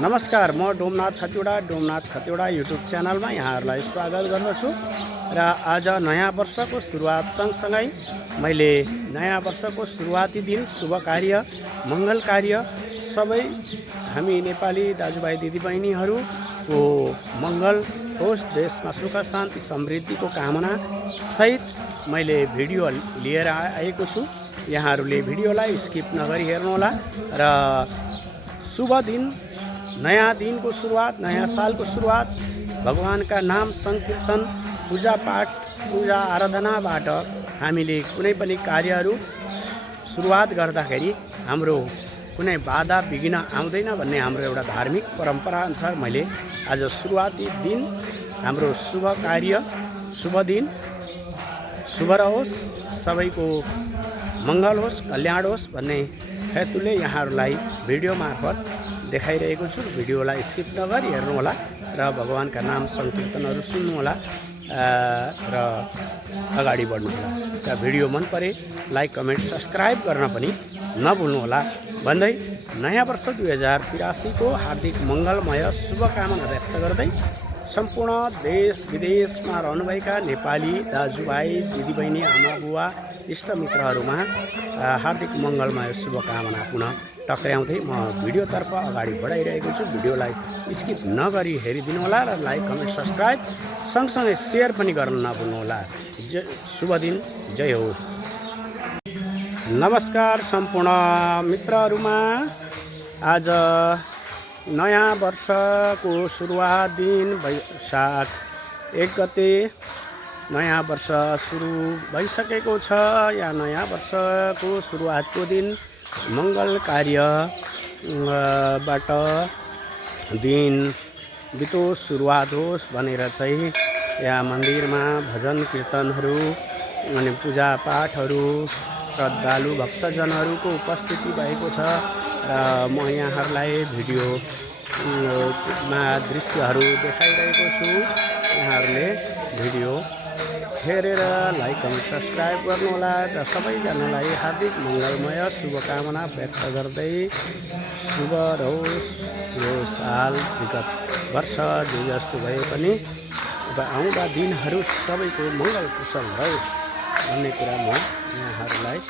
नमस्कार, म डोमनाथ खतिवडा युट्युब च्यानलमा यहाँहरूलाई स्वागत गर्दछु। र आज नयाँ वर्षको सुरुवात सँगसँगै मैले नयाँ वर्षको सुरुवाती दिन शुभ कार्य, मङ्गल कार्य सबै हामी नेपाली दाजुभाइ दिदीबहिनीहरूको मङ्गल होस्, देशमा सुख शान्ति समृद्धिको कामना सहित मैले भिडियो लिएर आएको छु। यहाँहरूले भिडियोलाई स्किप नगरी हेर्नुहोला र शुभ दिन, नयाँ दिनको सुरुवात, नयाँ सालको सुरुवात भगवानका नाम संकीर्तन, पूजा पाठ, पूजा आराधनाबाट हामीले कुनै पनि कार्यहरू सुरुवात गर्दाखेरि हाम्रो कुनै बाधा विघ्न आउँदैन भन्ने हाम्रो एउटा धार्मिक परम्परा अनुसार मैले आज सुरुवाती दिन हाम्रो शुभ कार्य, शुभ दिन, शुभ रहोस्, सबैको मङ्गल होस्, कल्याण होस् भन्ने हेतुले यहाँहरूलाई भिडियो मार्फत देखाइरहेको छु। भिडियोलाई स्किप नगरी हेर्नुहोला र भगवानका नाम संकीर्तनहरू सुन्नुहोला र अगाडि बढ्नुहोला। र भिडियो मन परे लाइक, कमेन्ट, सब्सक्राइब गर्न पनि नभुल्नुहोला भन्दै नयाँ वर्ष 2083 को हार्दिक मङ्गलमय शुभकामना व्यक्त गर्दै सम्पूर्ण देश विदेशमा रहनुभएका नेपाली दाजुभाइ दिदीबहिनी, आमा बुवा, इष्टमित्रहरूमा हार्दिक मङ्गलमय शुभकामना पुनः टक्राउँदै म भिडियोतर्फ अगाडि बढाइरहेको छु। भिडियोलाई स्किप नगरी हेरिदिनु होला र लाइक, कमेन्ट, सब्सक्राइब सँगसँगै सेयर पनि गर्न नभुल्नुहोला। शुभ दिन, जय होस्। नमस्कार सम्पूर्ण मित्रहरूमा, आज नयाँ वर्षको सुरुवात दिन वैशाख 1 गते नयाँ वर्ष सुरु भइसकेको छ। या नयाँ वर्षको सुरुवातको दिन मङ्गल कार्यबाट दिन बितोस्, सुरुवात होस् भनेर चाहिँ यहाँ मन्दिरमा भजन कीर्तनहरू अनि पूजा पाठहरू, श्रद्धालु भक्तजनहरूको उपस्थिति भएको छ। र म यहाँहरूलाई भिडियोमा दृश्यहरू देखाइरहेको छु। यहाँहरूले भिडियो हेरेर लाइक, कमेन्ट, सब्सक्राइब गर्नुहोला र सबैजनालाई हार्दिक मङ्गलमय शुभकामना व्यक्त गर्दै शुभ रहोस् यो साल, विगत वर्ष जे जस्तो भए पनि आउँदा दिनहरू सबैको मङ्गल कुशल रहोस् भन्ने कुरा म यहाँहरूलाई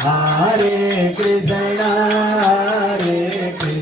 Hare Krishna, Hare Krishna.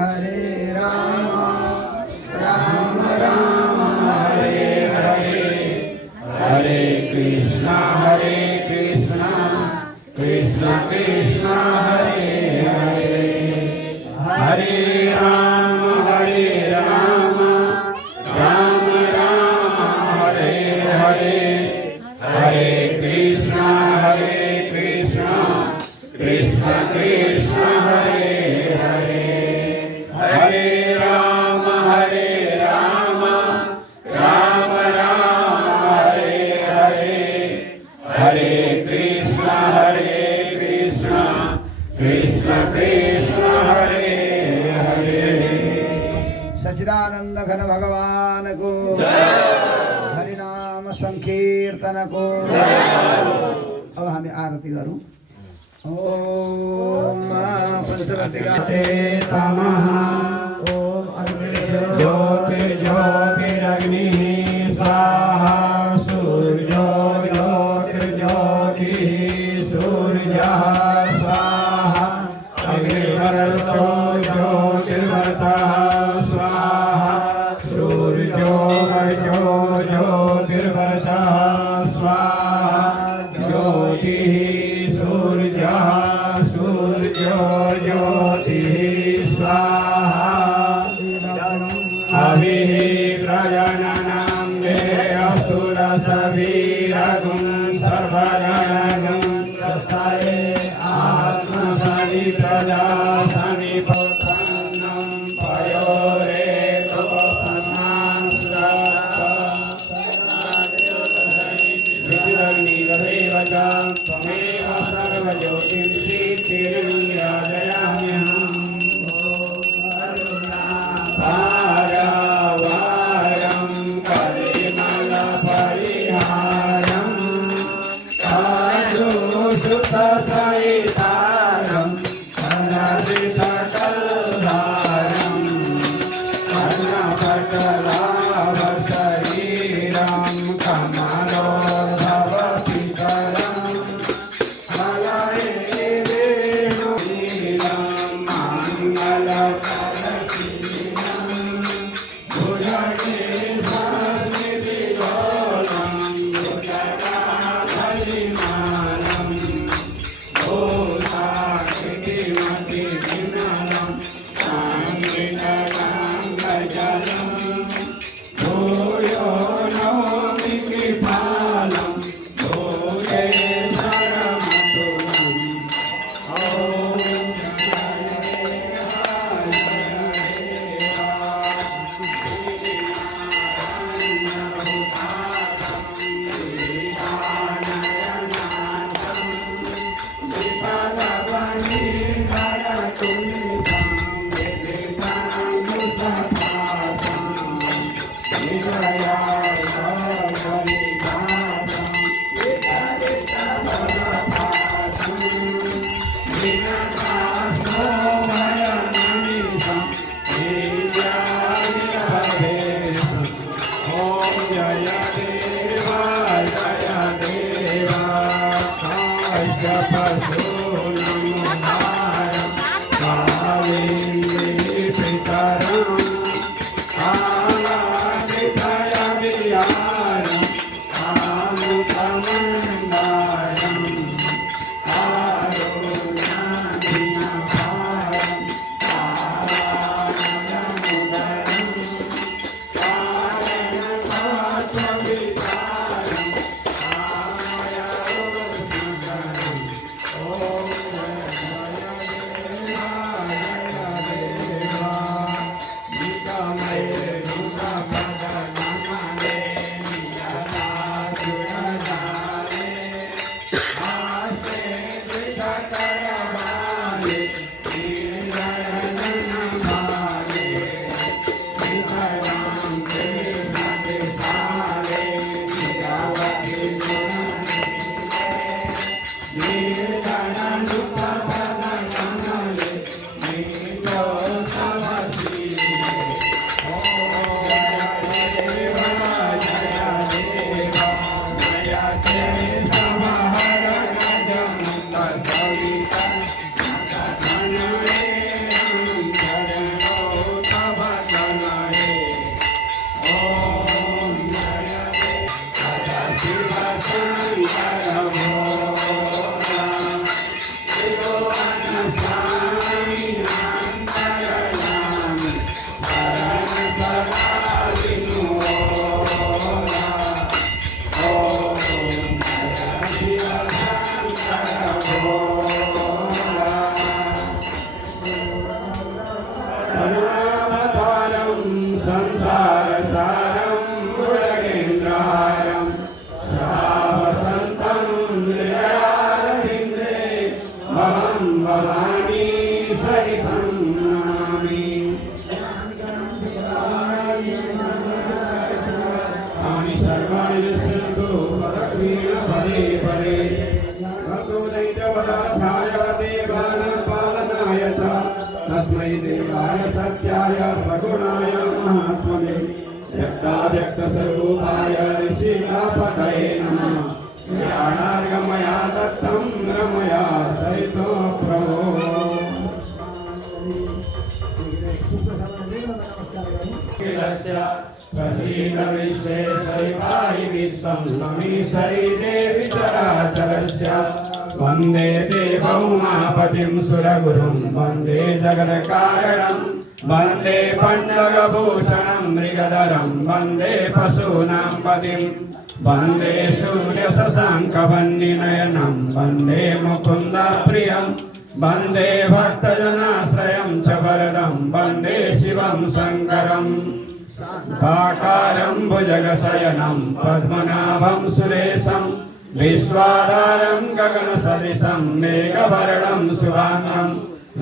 Hare Rama, Rama Rama, Hare Hare, Hare Krishna, Krishna Krishna, Hare Hare, Hare Rama, Rama Rama, Hare Hare, Hare Krishna, Krishna Krishna, Hare Hare, Hare Rama, Rama Rama, Hare Hare, Hare Krishna, Krishna Krishna, Hare Hare। सच्चिदानंद घन भगवान को हरिनाम संकीर्तन को। अब हमें आरती करूं। ओम पंचवटिकाते तमः ओम ज्योतिर्ज्योतिरग्निः स्वाहा सूर्यो ज्योतिर्ज्योतिः सूर्यः स्वाहा अग्निर्भरतो ज्योतिर्भरतः स्वाहा सूर्यो वर्चो ज्योतिर्भरतः स्वाहा ज्योतिः सूर्यो ज्योतिः स्वाहा अभिः प्रजननं देयस्तु रसवीरगुं सर्वगणगं तस्यै आत्मसनि प्रजा सनिपतन्नं पयोरे त्वमेव सर्वज्योतिषि तिरुनीराजयाम्यहम् वारं कलिमलपरिहारं काजुसुतसहितारं कनदितकल्हारम् अन्नपटलाभशरीरं कमलोद्भवशिखरम् तस्मै देवाय सत्याय सगुणाय महात्मने व्यक्ताव्यक्तस्वरूपाय ऋषिकापतये नमः। ज्ञानार्गमया दत्तं रमया सहितो प्रभो। प्रसीद विश्वेश्वराय विश्वं नमीश्वरी देवी चराचरस्य वन्दे देवौमापतिं सुरगुरुं वन्दे जगत्कारणं वन्दे पण्डगभूषणं मृगधरं वन्दे पशूनां पतिं वन्दे सूर्यशशाङ्कवह्निनयनं वन्दे मुकुन्दप्रियं वन्दे भक्तजनाश्रयं च वरदं वन्दे शिवं शङ्करम् साकारं भुजगशयनं पद्मनाभं सुरेशं विश्वाधारं गगनसदृशं मेघवर्णं शुभांगं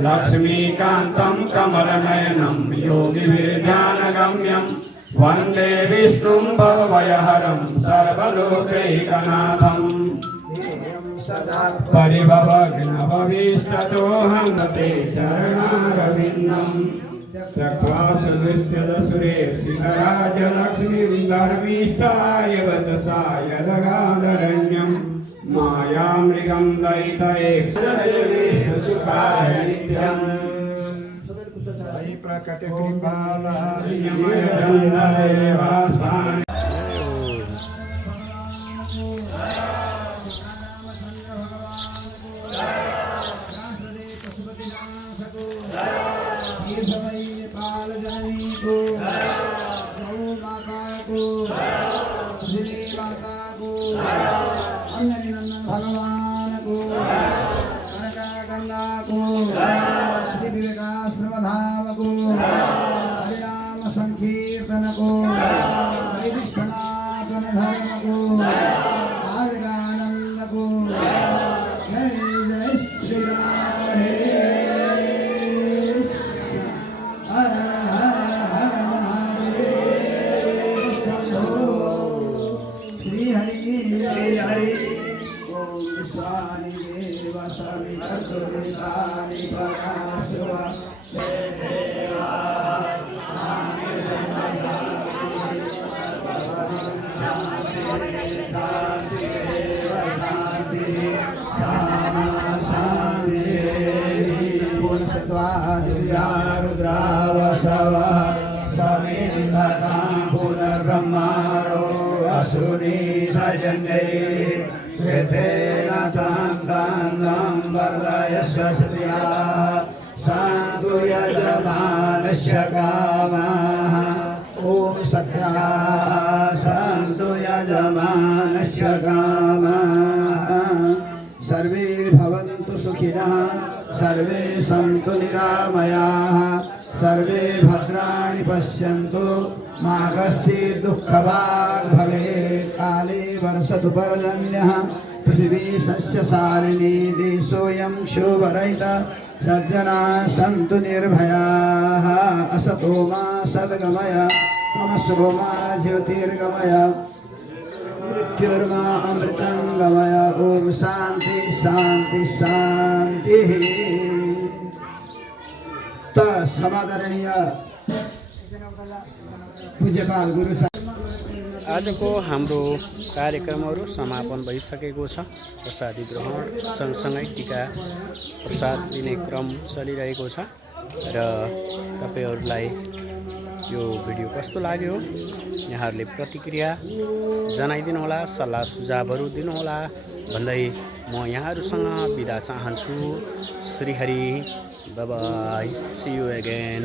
लक्ष्मीकान्तं कमलनयनं योगिभिर्ध्यानगम्यं वन्दे विष्णुं भवभयहरं सर्वलोकैकनाथं परिभवग्नभविष्टतोऽहं ते चरणारविन्दम् सुरेशिखराजलक्ष्मीधर्मीष्टाय वचसाय लगाधरण्यं मायामृगं दयितैक्षुकाय नित्यम् प्रकटकृपालायमयदन्धदेवास्वान् भगवान को कनका गंगा को श्री विवेकाश्रमधाम को हरिनाम संकीर्तन को वैदिक सनातन धर्म को आनंद को जय जय श्री राधे हर हर हर महादेव शंभो श्री हरि हरि स्वानि देव सवितुर्तानि पराशुव रुद्रावसवः समिन्धतां पुनर्ब्रह्माणो असुनीधजन्ये कृतेन तान्तान्नं वर्धयस्व श्रियाः सान्तु यजमानस्य कामाः ॐ सत्या सान्तु यजमानस्य कामाः सर्वे भवन्तु सुखिनः सर्वे सन्तु निरामयाः सर्वे भद्राणि पश्यन्तु मा कश्चित् दुःखभाग् भवेत् काले वर्षतु पर्जन्यः पृथिवी सस्यशालिनी देशोऽयं क्षोभरहितः सज्जनाः सन्तु निर्भयाः असतो मा सद्गमय तमसो मा ज्योतिर्गमय मृत्युर्मा अमृतं गमय ॐ शान्ति शान्ति शान्तिः समादरणीय पूज्यपाल गुरु आजको हाम्रो कार्यक्रमहरू समापन भइसकेको छ। प्रसादी ग्रहण सँगसँगै टीका प्रसाद लिने क्रम चलिरहेको छ र तपाईहरूलाई यो भिडियो कस्तो लाग्यो यहाँहरूले प्रतिक्रिया जनाइदिनुहोला, सल्लाह सुझावहरू दिनुहोला भन्दै म यहाँहरूसँग बिदा चाहन्छु। Shrihari, bye bye, see you again.